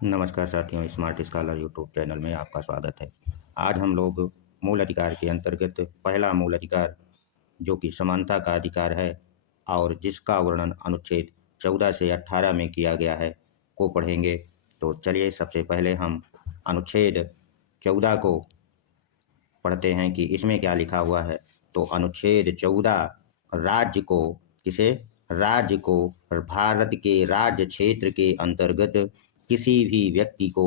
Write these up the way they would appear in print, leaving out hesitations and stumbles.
नमस्कार साथियों, smart scholar YouTube channel में आपका स्वागत है। आज हम लोग मूल अधिकार के अंतर्गत पहला मूल अधिकार जो कि समानता का अधिकार है और जिसका वर्णन अनुच्छेद 14 से 18 में किया गया है को पढ़ेंगे। तो चलिए सबसे पहले हम अनुच्छेद 14 को पढ़ते हैं कि इसमें क्या लिखा हुआ है। तो अनुच्छेद 14 राज्य को किसे राज्य को भारत के राज्य क्षेत्र के अंतर्गत किसी भी व्यक्ति को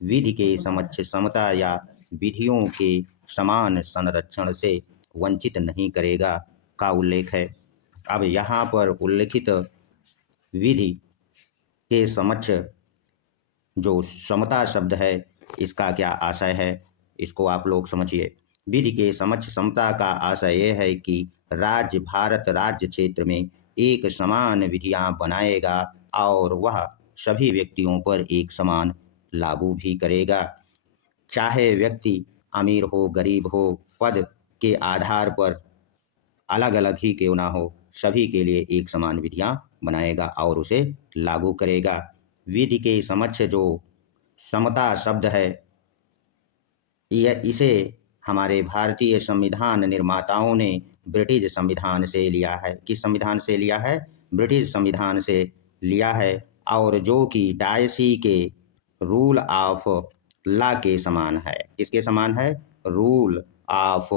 विधि के समक्ष समता या विधियों के समान संरक्षण से वंचित नहीं करेगा का उल्लेख है। अब यहाँ पर उल्लेखित विधि के समक्ष जो समता शब्द है इसका क्या आशय है, इसको आप लोग समझिए। विधि के समक्ष समता का आशय यह है कि राज्य भारत राज्य क्षेत्र में एक समान विधियां बनाएगा और वह सभी व्यक्तियों पर एक समान लागू भी करेगा, चाहे व्यक्ति अमीर हो गरीब हो, पद के आधार पर अलग अलग ही क्यों ना हो, सभी के लिए एक समान विधियां बनाएगा और उसे लागू करेगा। विधि के समक्ष जो समता शब्द है यह इसे हमारे भारतीय संविधान निर्माताओं ने ब्रिटिश संविधान से लिया है। किस संविधान से लिया है? ब्रिटिश संविधान से लिया है, और जो कि डायसी के रूल ऑफ लॉ के समान है। किसके समान है? रूल ऑफ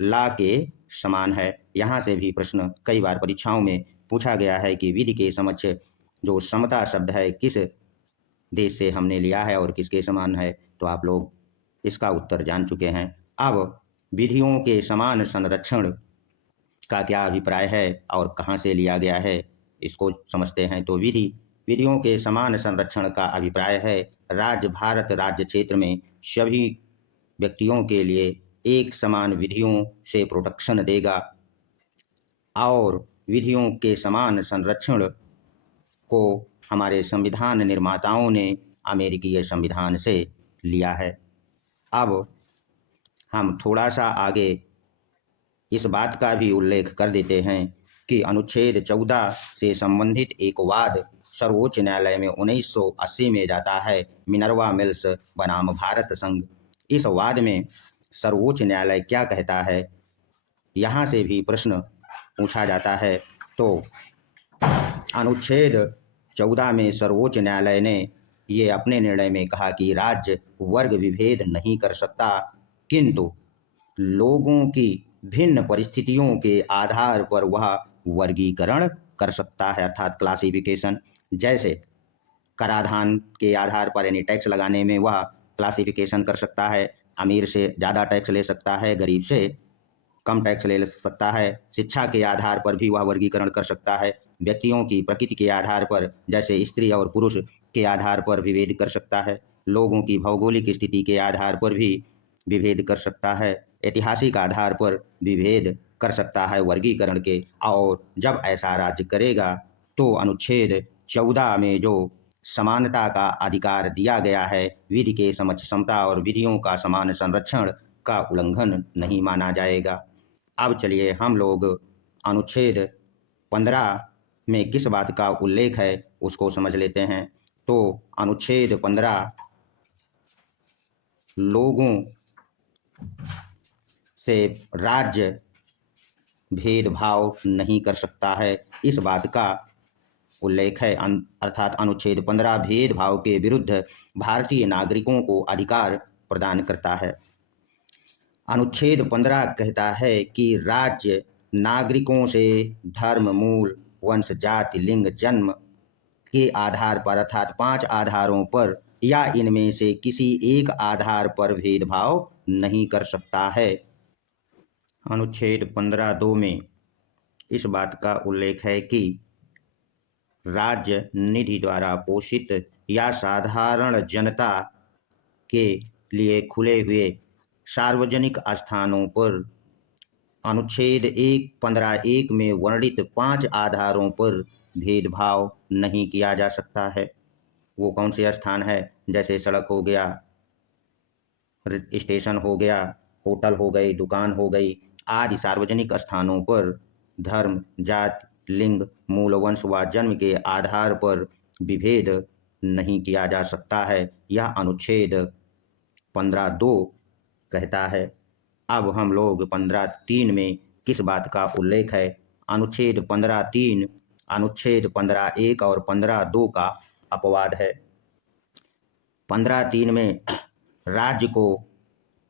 लॉ के समान है। यहाँ से भी प्रश्न कई बार परीक्षाओं में पूछा गया है कि विधि के समक्ष जो समता शब्द है किस देश से हमने लिया है और किसके समान है। तो आप लोग इसका उत्तर जान चुके हैं। अब विधियों के समान संरक्षण का क्या अभिप्राय है और कहाँ से लिया गया है, इसको समझते हैं। तो विधियों के समान संरक्षण का अभिप्राय है राज्य भारत राज्य क्षेत्र में सभी व्यक्तियों के लिए एक समान विधियों से प्रोटेक्शन देगा और विधियों के समान संरक्षण को हमारे संविधान निर्माताओं ने अमेरिकी संविधान से लिया है। अब हम थोड़ा सा आगे इस बात का भी उल्लेख कर देते हैं कि अनुच्छेद 14 से संबंधित एक वाद सर्वोच्च न्यायालय में 1980 में जाता है, मिनर्वा मिल्स बनाम भारत संघ। इस वाद में सर्वोच्च न्यायालय क्या कहता है, यहाँ से भी प्रश्न पूछा जाता है। तो अनुच्छेद 14 में सर्वोच्च न्यायालय ने ये अपने निर्णय में कहा कि राज्य वर्ग विभेद नहीं कर सकता, किंतु लोगों की भिन्न परिस्थितियों के आधार पर वह वर्गीकरण कर सकता है, अर्थात क्लासिफिकेशन। जैसे कराधान के आधार पर यानी टैक्स लगाने में वह क्लासिफिकेशन कर सकता है, अमीर से ज़्यादा टैक्स ले सकता है, गरीब से कम टैक्स ले सकता है। शिक्षा के आधार पर भी वह वर्गीकरण कर सकता है। व्यक्तियों की प्रकृति के आधार पर जैसे स्त्री और पुरुष के आधार पर विभेद कर सकता है। लोगों की भौगोलिक स्थिति के आधार पर भी विभेद कर सकता है। ऐतिहासिक आधार पर विभेद कर सकता है वर्गीकरण के। और जब ऐसा राज्य करेगा तो अनुच्छेद 14 में जो समानता का अधिकार दिया गया है, विधि के समक्ष समता और विधियों का समान संरक्षण का उल्लंघन नहीं माना जाएगा। अब चलिए हम लोग अनुच्छेद 15 में किस बात का उल्लेख है उसको समझ लेते हैं। तो अनुच्छेद 15 लोगों से राज्य भेदभाव नहीं कर सकता है, इस बात का उल्लेख है। अर्थात अनुच्छेद 15 भेदभाव के विरुद्ध भारतीय नागरिकों को अधिकार प्रदान करता है। अनुच्छेद 15 कहता है कि राज्य नागरिकों से धर्म, मूल, वंश, जाति, लिंग, जन्म के आधार पर अर्थात 5 आधारों पर या इनमें से किसी एक आधार पर भेदभाव नहीं कर सकता है। अनुच्छेद 15(2) में इस बात का उल्लेख है कि राज्य निधि द्वारा पोषित या साधारण जनता के लिए खुले हुए सार्वजनिक स्थानों पर अनुच्छेद 15(1) में वर्णित 5 आधारों पर भेदभाव नहीं किया जा सकता है। वो कौन से स्थान है? जैसे सड़क हो गया, स्टेशन हो गया, होटल हो गई, दुकान हो गई आदि सार्वजनिक स्थानों पर धर्म, जाति, लिंग, मूल, वंश व जन्म के आधार पर विभेद नहीं किया जा सकता है, यह अनुच्छेद 15(2) कहता है। अब हम लोग 15(3) में किस बात का उल्लेख है? अनुच्छेद 15(3), अनुच्छेद 15(1) और 15(2) का अपवाद है। 15(3) में राज्य को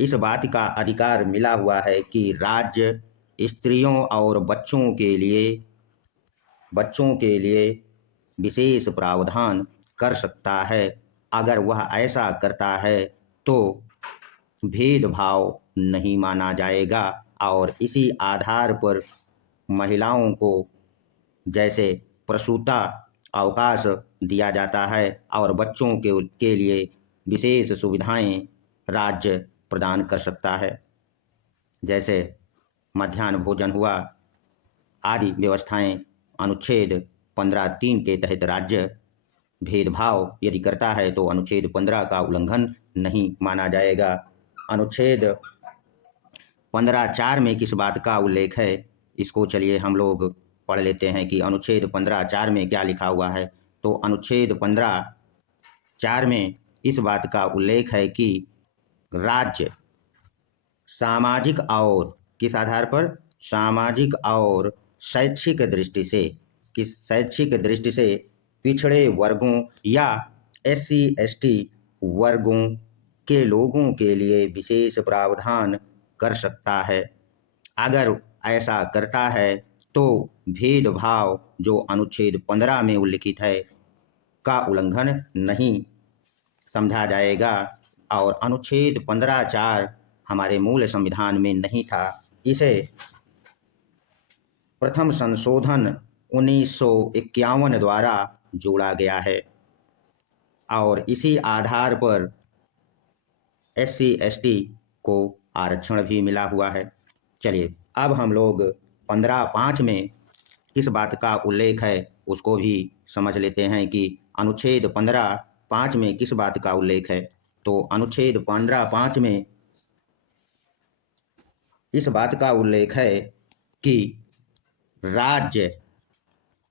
इस बात का अधिकार मिला हुआ है कि राज्य स्त्रियों और बच्चों के लिए विशेष प्रावधान कर सकता है। अगर वह ऐसा करता है तो भेदभाव नहीं माना जाएगा और इसी आधार पर महिलाओं को जैसे प्रसूता अवकाश दिया जाता है और बच्चों के लिए विशेष सुविधाएं राज्य प्रदान कर सकता है, जैसे मध्याह्न भोजन हुआ आदि व्यवस्थाएं। अनुच्छेद 15(3) के तहत राज्य भेदभाव यदि करता है तो अनुच्छेद 15 का उल्लंघन नहीं माना जाएगा। अनुच्छेद 15(4) में किस बात का उल्लेख है? इसको चलिए हम लोग पढ़ लेते हैं कि अनुच्छेद 15(4) में क्या लिखा हुआ है। तो अनुच्छेद 15(4) में इस बात का उल्लेख है कि राज्य सामाजिक और किस आधार पर? सामाजिक और शैक्षिक दृष्टि से पिछड़े वर्गों या SC/ST वर्गों के लोगों के लिए विशेष प्रावधान कर सकता है। अगर ऐसा करता है तो भेदभाव जो अनुच्छेद 15 में उल्लिखित है का उल्लंघन नहीं समझा जाएगा। और अनुच्छेद 15(4) हमारे मूल संविधान में नहीं था, इसे प्रथम संशोधन 1951 द्वारा जोड़ा गया है और इसी आधार पर SC/ST को आरक्षण भी मिला हुआ है। चलिए अब हम लोग 15(5) में किस बात का उल्लेख है उसको भी समझ लेते हैं कि अनुच्छेद 15(5) में किस बात का उल्लेख है। तो अनुच्छेद 15(5) में इस बात का उल्लेख है कि राज्य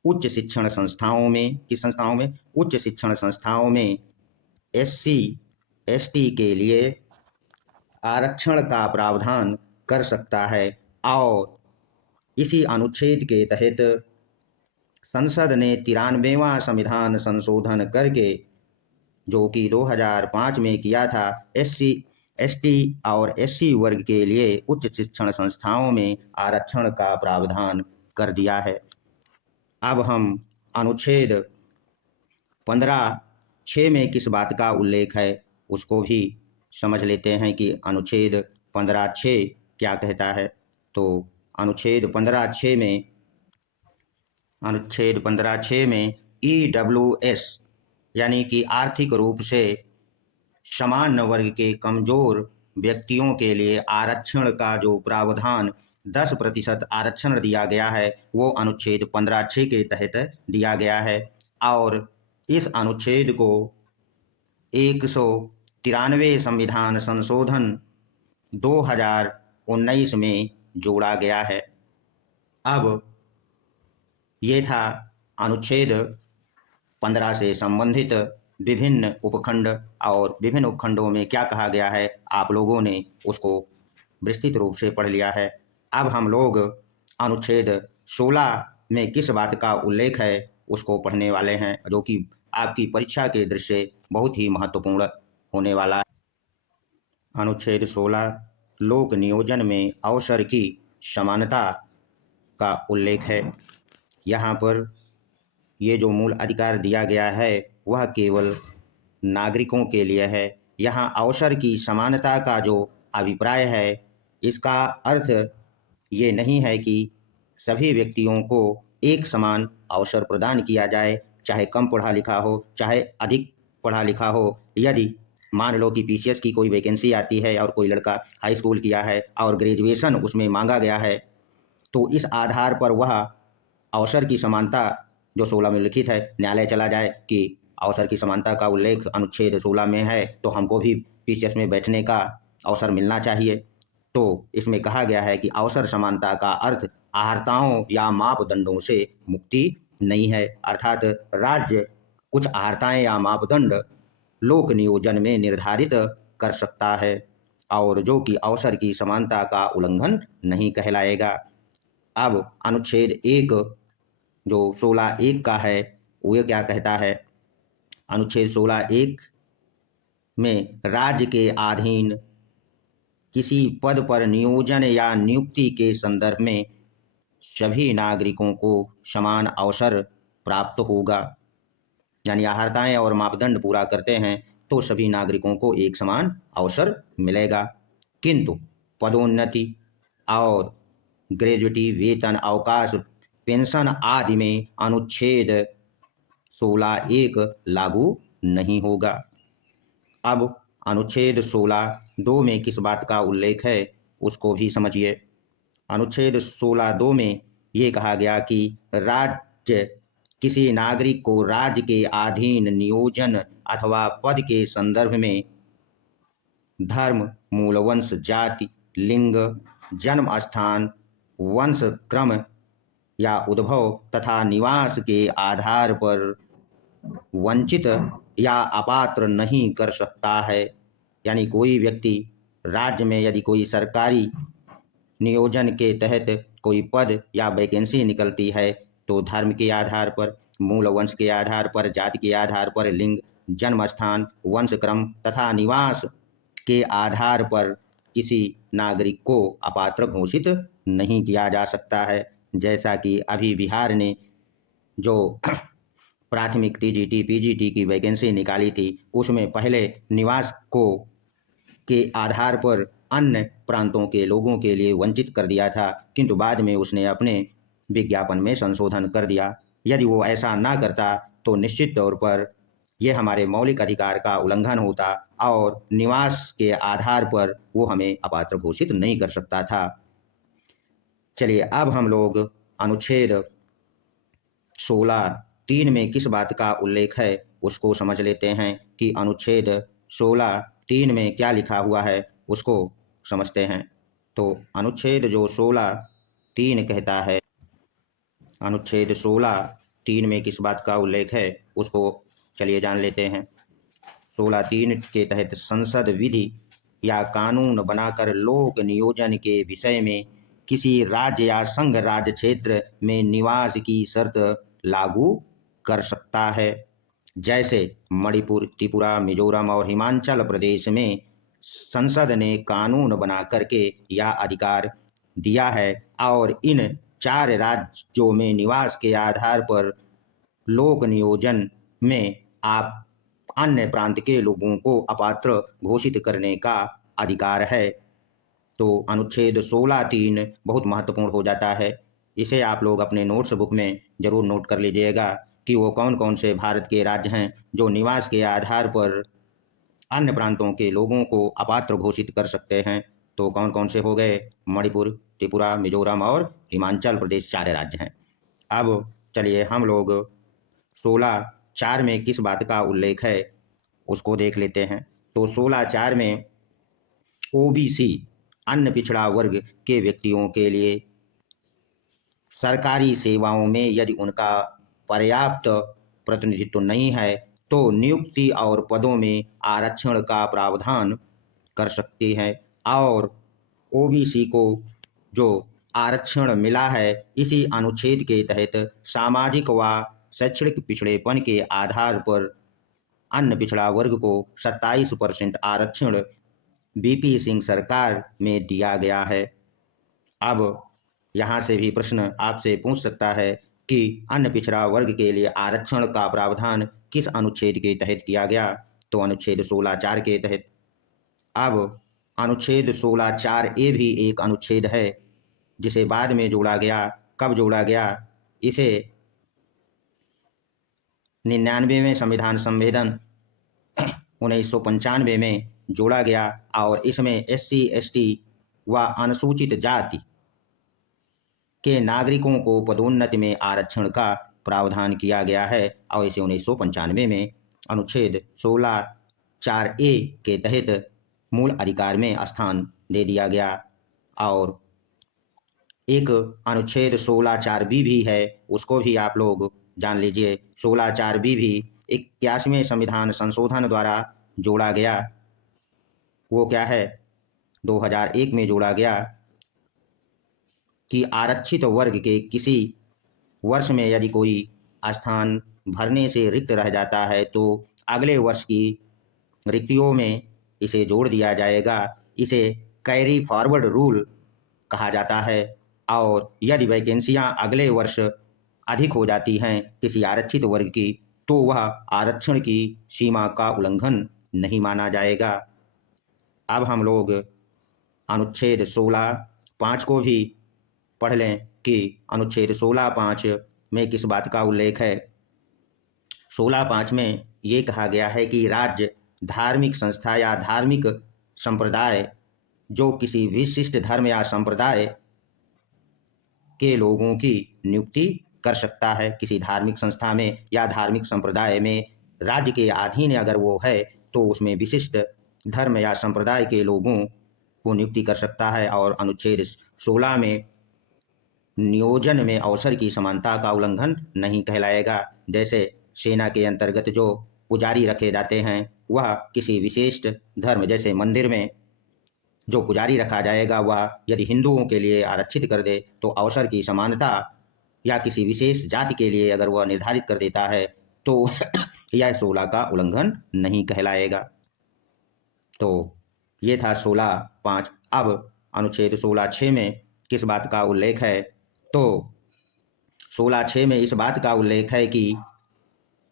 उच्च शिक्षण संस्थाओं में उच्च शिक्षण संस्थाओं में SC/ST के लिए आरक्षण का प्रावधान कर सकता है और इसी अनुच्छेद के तहत संसद ने 93वां संविधान संशोधन करके, जो कि 2005 में किया था, SC/ST और SC वर्ग के लिए उच्च शिक्षण संस्थाओं में आरक्षण का प्रावधान कर दिया है। अब हम अनुच्छेद 15(6) में किस बात का उल्लेख है उसको भी समझ लेते हैं कि अनुच्छेद 15(6) क्या कहता है। तो अनुच्छेद 15(6) में EWS यानी कि आर्थिक रूप से समान वर्ग के कमजोर व्यक्तियों के लिए आरक्षण का जो प्रावधान 10% आरक्षण दिया गया है वो अनुच्छेद 15(6) के तहत दिया गया है और इस अनुच्छेद को 193 संविधान संशोधन 2019 में जोड़ा गया है। अब ये था अनुच्छेद 15 से संबंधित विभिन्न उपखंड और विभिन्न उपखंडों में क्या कहा गया है आप लोगों ने उसको विस्तृत रूप से पढ़ लिया है। अब हम लोग अनुच्छेद 16 में किस बात का उल्लेख है उसको पढ़ने वाले हैं, जो कि आपकी परीक्षा के दृष्टि से बहुत ही महत्वपूर्ण होने वाला है। अनुच्छेद 16 लोक नियोजन में अवसर की समानता का उल्लेख है। यहाँ पर ये जो मूल अधिकार दिया गया है वह केवल नागरिकों के लिए है। यहाँ अवसर की समानता का जो अभिप्राय है इसका अर्थ ये नहीं है कि सभी व्यक्तियों को एक समान अवसर प्रदान किया जाए, चाहे कम पढ़ा लिखा हो चाहे अधिक पढ़ा लिखा हो। यदि मान लो कि PCS की कोई वैकेंसी आती है और कोई लड़का हाई स्कूल किया है और ग्रेजुएशन उसमें मांगा गया है, तो इस आधार पर वह अवसर की समानता जो 16 में लिखित है, न्यायालय चला जाए कि अवसर की समानता का उल्लेख अनुच्छेद 16 में है तो हमको भी PCS में बैठने का अवसर मिलना चाहिए। तो इसमें कहा गया है कि अवसर समानता का अर्थ अर्हताओं या मापदंडों से मुक्ति नहीं है, अर्थात राज्य कुछ अर्हताएं या मापदंड लोक नियोजन में निर्धारित कर सकता है और जो कि अवसर की समानता का उल्लंघन नहीं कहलाएगा। अब अनुच्छेद 1 जो 16(1) का है वो क्या कहता है? अनुच्छेद 16(1) में राज्य के अधीन किसी पद पर नियोजन या नियुक्ति के संदर्भ में सभी नागरिकों को समान अवसर प्राप्त होगा। यानी अर्हताएं और मापदंड पूरा करते हैं तो सभी नागरिकों को एक समान अवसर मिलेगा, किंतु पदोन्नति और ग्रेजुटी, वेतन, अवकाश, पेंशन आदि में अनुच्छेद 16(1) लागू नहीं होगा। अब अनुच्छेद 16(2) में किस बात का उल्लेख है उसको भी समझिए। अनुच्छेद 16(2) में ये कहा गया कि राज्य किसी नागरिक को राज्य के अधीन नियोजन अथवा पद के संदर्भ में धर्म, मूल वंश, जाति, लिंग, जन्म स्थान, वंश क्रम या उद्भव तथा निवास के आधार पर वंचित या अपात्र नहीं कर सकता है। यानी कोई व्यक्ति राज्य में यदि कोई सरकारी नियोजन के तहत कोई पद या वैकेंसी निकलती है तो धर्म के आधार पर, मूल वंश के आधार पर, जाति के आधार पर, लिंग, जन्म स्थान, वंश क्रम तथा निवास के आधार पर किसी नागरिक को अपात्र घोषित नहीं किया जा सकता है। जैसा कि अभी बिहार ने जो प्राथमिक टीजीटी, पीजीटी की वैकेंसी निकाली थी उसमें पहले निवास को के आधार पर अन्य प्रांतों के लोगों के लिए वंचित कर दिया था, किंतु बाद में उसने अपने विज्ञापन में संशोधन कर दिया। यदि वो ऐसा ना करता तो निश्चित तौर पर यह हमारे मौलिक अधिकार का उल्लंघन होता और निवास के आधार पर वो हमें अपात्र घोषित नहीं कर सकता था। चलिए अब हम लोग अनुच्छेद 16(3) में किस बात का उल्लेख है उसको समझ लेते हैं कि अनुच्छेद 16(3) में क्या लिखा हुआ है उसको समझते हैं। तो अनुच्छेद जो 16(3) कहता है, अनुच्छेद 16(3) में किस बात का उल्लेख है उसको चलिए जान लेते हैं। 16(3) के तहत संसद विधि या कानून बनाकर लोक नियोजन के विषय में किसी राज्य या संघ राज्य क्षेत्र में निवास की शर्त लागू कर सकता है। जैसे मणिपुर, त्रिपुरा, मिजोरम और हिमाचल प्रदेश में संसद ने कानून बना करके यह अधिकार दिया है और इन 4 राज्यों में निवास के आधार पर लोक नियोजन में आप अन्य प्रांत के लोगों को अपात्र घोषित करने का अधिकार है। तो अनुच्छेद 16(3) बहुत महत्वपूर्ण हो जाता है। इसे आप लोग अपने नोट्स बुक में जरूर नोट कर लीजिएगा कि वो कौन कौन से भारत के राज्य हैं जो निवास के आधार पर अन्य प्रांतों के लोगों को अपात्र घोषित कर सकते हैं। तो कौन कौन से हो गए? मणिपुर, त्रिपुरा, मिजोरम और हिमाचल प्रदेश 4 राज्य हैं। अब चलिए हम लोग 16(4) में किस बात का उल्लेख है उसको देख लेते हैं। तो 16(4) में ओबीसी अन्य पिछड़ा वर्ग के व्यक्तियों के लिए सरकारी सेवाओं में यदि उनका पर्याप्त प्रतिनिधित्व नहीं है तो नियुक्ति और पदों में आरक्षण का प्रावधान कर सकती है और ओबीसी को जो आरक्षण मिला है इसी अनुच्छेद के तहत सामाजिक व शैक्षणिक पिछड़ेपन के आधार पर अन्य पिछड़ा वर्ग को 27% आरक्षण बीपी सिंह सरकार में दिया गया है। अब यहाँ से भी प्रश्न आपसे पूछ सकता है कि अन्य पिछड़ा वर्ग के लिए आरक्षण का प्रावधान किस अनुच्छेद के तहत किया गया? तो अनुच्छेद 16(4) के तहत। अब अनुच्छेद 16(4)(a) भी एक अनुच्छेद है जिसे बाद में जोड़ा गया। कब जोड़ा गया? इसे 99वें संविधान संशोधन 1995 में जोड़ा गया और इसमें एससी, एसटी व अनुसूचित जाति के नागरिकों को पदोन्नति में आरक्षण का प्रावधान किया गया है और इसे 1995 में अनुच्छेद 16(4)(a) के तहत मूल अधिकार में स्थान दे दिया गया। और एक अनुच्छेद 16(4)(b) भी है, उसको भी आप लोग जान लीजिए। 16(4)(b) भी 81वें संविधान संशोधन द्वारा जोड़ा गया। वो क्या है? 2001 में जोड़ा गया कि आरक्षित वर्ग के किसी वर्ष में यदि कोई स्थान भरने से रिक्त रह जाता है तो अगले वर्ष की रिक्तियों में इसे जोड़ दिया जाएगा। इसे कैरी फॉरवर्ड रूल कहा जाता है। और यदि वैकेंसियां अगले वर्ष अधिक हो जाती हैं किसी आरक्षित वर्ग की, तो वह आरक्षण की सीमा का उल्लंघन नहीं माना जाएगा। अब हम लोग अनुच्छेद 16(5) को भी पढ़ लें कि अनुच्छेद 16(5) में किस बात का उल्लेख है। 16(5) में ये कहा गया है कि राज्य धार्मिक संस्था या धार्मिक संप्रदाय जो किसी विशिष्ट धर्म या संप्रदाय के लोगों की नियुक्ति कर सकता है। किसी धार्मिक संस्था में या धार्मिक संप्रदाय में राज्य के अधीन अगर वो है तो उसमें विशिष्ट धर्म या संप्रदाय के लोगों को नियुक्ति कर सकता है। और अनुच्छेद 16 में नियोजन में अवसर की समानता का उल्लंघन नहीं कहलाएगा। जैसे सेना के अंतर्गत जो पुजारी रखे जाते हैं वह किसी विशिष्ट धर्म, जैसे मंदिर में जो पुजारी रखा जाएगा वह यदि हिंदुओं के लिए आरक्षित कर दे तो अवसर की समानता, या किसी विशेष जाति के लिए अगर वह निर्धारित कर देता है तो यह 16 का उल्लंघन नहीं कहलाएगा। तो ये था 16(5). अब अनुच्छेद 16(6) में किस बात का उल्लेख है? तो 16(6) में इस बात का उल्लेख है कि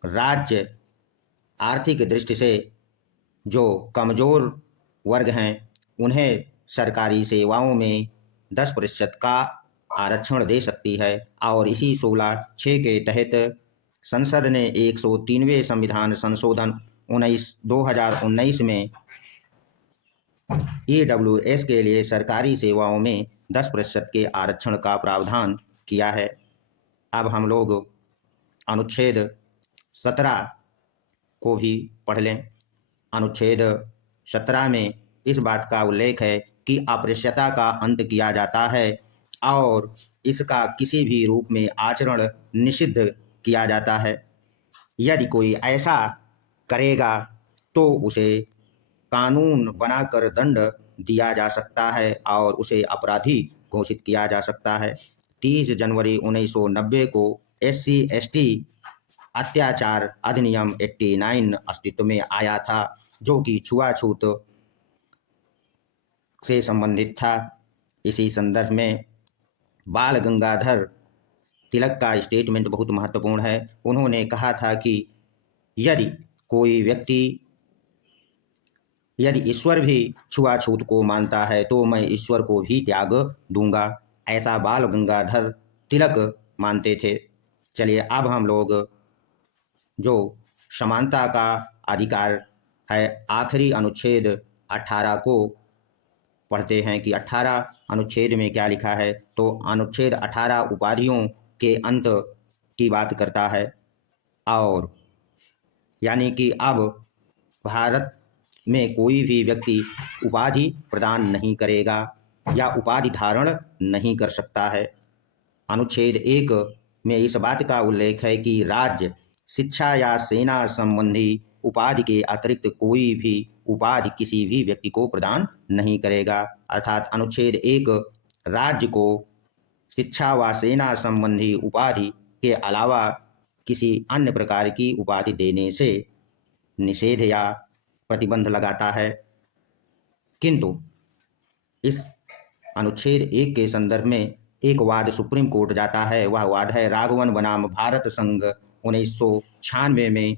राज्य आर्थिक दृष्टि से जो कमजोर वर्ग हैं उन्हें सरकारी सेवाओं में 10% का आरक्षण दे सकती है। और इसी 16(6) के तहत संसद ने 103वें संविधान संशोधन 2019 में EWS के लिए सरकारी सेवाओं में 10% के आरक्षण का प्रावधान किया है। अब हम लोग अनुच्छेद 17 को भी पढ़ लें। अनुच्छेद 17 में इस बात का उल्लेख है कि अस्पृश्यता का अंत किया जाता है और इसका किसी भी रूप में आचरण निषिद्ध किया जाता है। यदि कोई ऐसा करेगा तो उसे कानून बनाकर दंड दिया जा सकता है और उसे अपराधी घोषित किया जा सकता है। 30 जनवरी 1990 को SC/ST अत्याचार अधिनियम 89 अस्तित्व में आया था जो कि छुआछूत से संबंधित था। इसी संदर्भ में बाल गंगाधर तिलक का स्टेटमेंट बहुत महत्वपूर्ण है। उन्होंने कहा था कि यदि कोई व्यक्ति यदि ईश्वर भी छुआछूत को मानता है तो मैं ईश्वर को भी त्याग दूंगा, ऐसा बाल गंगाधर तिलक मानते थे। चलिए अब हम लोग जो समानता का अधिकार है आखिरी अनुच्छेद 18 को पढ़ते हैं कि 18 अनुच्छेद में क्या लिखा है। तो अनुच्छेद 18 उपाधियों के अंत की बात करता है और यानी कि अब भारत में कोई भी व्यक्ति उपाधि प्रदान नहीं करेगा या उपाधि धारण नहीं कर सकता है। अनुच्छेद 1 में इस बात का उल्लेख है कि राज्य शिक्षा या सेना संबंधी उपाधि के अतिरिक्त कोई भी उपाधि किसी भी व्यक्ति को प्रदान नहीं करेगा। अर्थात अनुच्छेद 1 राज्य को शिक्षा व सेना संबंधी उपाधि के अलावा किसी अन्य प्रकार की उपाधि देने से निषेध या प्रतिबंध लगाता है। किंतु इस अनुच्छेद 1 के संदर्भ में एक वाद सुप्रीम कोर्ट जाता है। वह वाद है राघवन बनाम भारत संघ 1996 में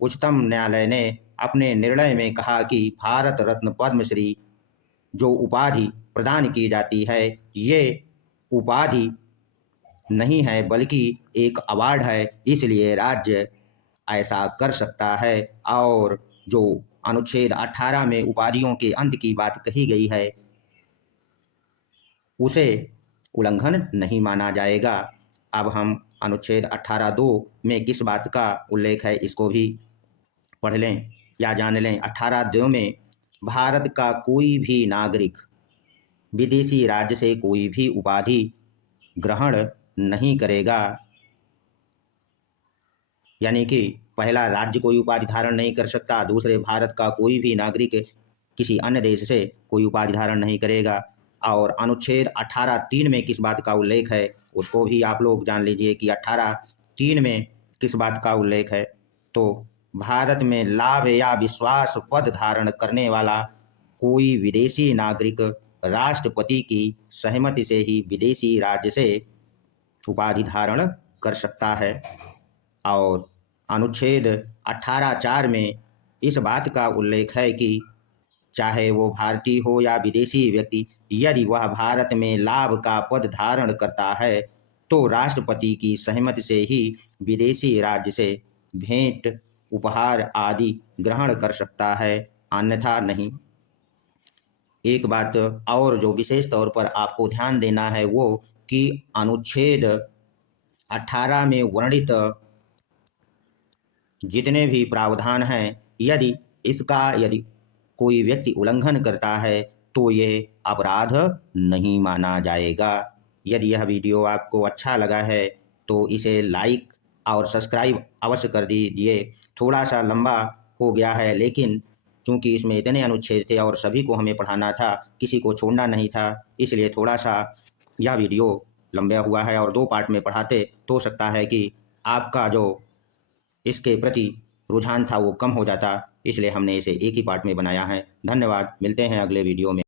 उच्चतम न्यायालय ने अपने निर्णय में कहा कि भारत रत्न पद्मश्री जो उपाधि प्रदान की जाती है ये उपाधि नहीं है बल्कि एक अवार्ड है, इसलिए राज्य ऐसा कर सकता है। और जो अनुच्छेद 18 में उपाधियों के अंत की बात कही गई है उसे उल्लंघन नहीं माना जाएगा। अब हम अनुच्छेद 18(2) में किस बात का उल्लेख है इसको भी पढ़ लें या जान लें। 18(2) में भारत का कोई भी नागरिक विदेशी राज्य से कोई भी उपाधि ग्रहण नहीं करेगा, यानी कि पहला, राज्य कोई उपाधि धारण नहीं कर सकता। दूसरे, भारत का कोई भी नागरिक किसी अन्य देश से कोई उपाधि धारण नहीं करेगा। और अनुच्छेद 18(3) में किस बात का उल्लेख है उसको भी आप लोग जान लीजिए कि 18(3) में किस बात का उल्लेख है। तो भारत में लाभ या विश्वास पद धारण करने वाला कोई विदेशी नागरिक राष्ट्रपति की सहमति से ही विदेशी राज्य से उपाधि धारण कर सकता है। और अनुच्छेद 18(4) में इस बात का उल्लेख है कि चाहे वो भारतीय हो या विदेशी व्यक्ति, यदि वह भारत में लाभ का पद धारण करता है तो राष्ट्रपति की सहमति से ही विदेशी राज्य से भेंट, उपहार आदि ग्रहण कर सकता है, अन्यथा नहीं। एक बात और जो विशेष तौर पर आपको ध्यान देना है वो कि अनुच्छेद 18 में वर्णित जितने भी प्रावधान हैं, यदि कोई व्यक्ति उल्लंघन करता है तो ये अपराध नहीं माना जाएगा। यदि यह वीडियो आपको अच्छा लगा है तो इसे लाइक और सब्सक्राइब अवश्य कर दीजिए। थोड़ा सा लंबा हो गया है, लेकिन चूंकि इसमें इतने अनुच्छेद थे और सभी को हमें पढ़ाना था, किसी को छोड़ना नहीं था, इसलिए थोड़ा सा यह वीडियो लंबा हुआ है। और 2 पार्ट में पढ़ाते तो हो सकता है कि आपका जो इसके प्रति रुझान था वो कम हो जाता, इसलिए हमने इसे एक ही पार्ट में बनाया है। धन्यवाद, मिलते हैं अगले वीडियो में।